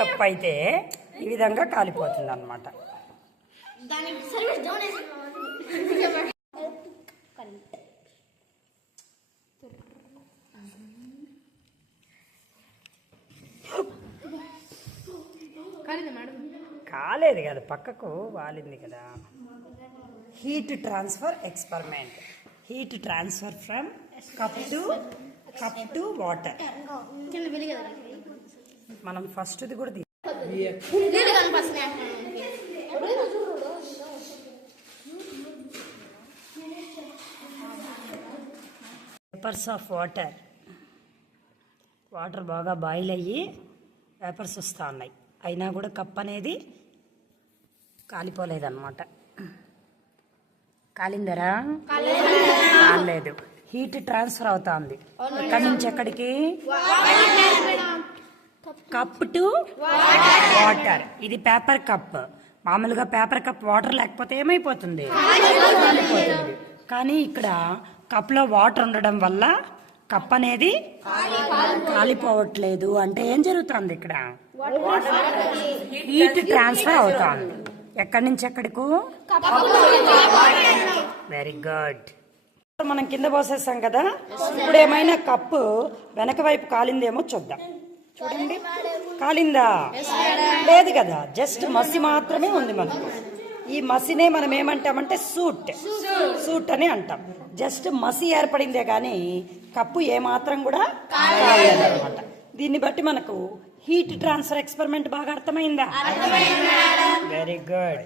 Cup అయితే ఈ విధంగా కాలిపోతుంది అన్నమాట. కాలేదు కదా, పక్కకు వాలింది కదా. Heat transfer experiment. Heat transfer from cup to water. మనం ఫస్ట్ది కూడా వేపర్స్ ఆఫ్ వాటర్. వాటర్ బాగా బాయిల్ అయ్యి వేపర్స్ వస్తూ ఉన్నాయి, అయినా కూడా కప్ అనేది కాలిపోలేదన్నమాట. కాలిందరా? కాలేదు. హీట్ ట్రాన్స్ఫర్ అవుతుంది ఎక్కడి నుంచి ఎక్కడికి? Cup to water. ఇది పేపర్ కప్. మామూలుగా పేపర్ కప్ వాటర్ లేకపోతే ఏమైపోతుంది? కాలిపోతుంది. కానీ ఇక్కడ కప్లో వాటర్ ఉండడం వల్ల కప్ అనేది కాలిపోవట్లేదు. అంటే ఏం జరుగుతుంది ఇక్కడ? హీట్ ట్రాన్స్ఫర్ అవుతుంది. ఎక్కడి నుంచి ఎక్కడికు? Very good. మనం కింద పోసేస్తాం కదా, ఇప్పుడు ఏమైనా కప్పు వెనక వైపు కాలిందేమో చూద్దాం. చూడండి, కాలిందా? లేదు కదా, జస్ట్ మసి మాత్రమే ఉంది మనకు. ఈ మసినే మనం ఏమంటామంటే సూట్ అని అంటాం. జస్ట్ మసి ఏర్పడిందే కానీ కప్పు ఏమాత్రం కూడా కాలేదన్నమాట. దీన్ని బట్టి మనకు హీట్ ట్రాన్స్ఫర్ ఎక్స్పెరిమెంట్ బాగా అర్థమైందా? Very good.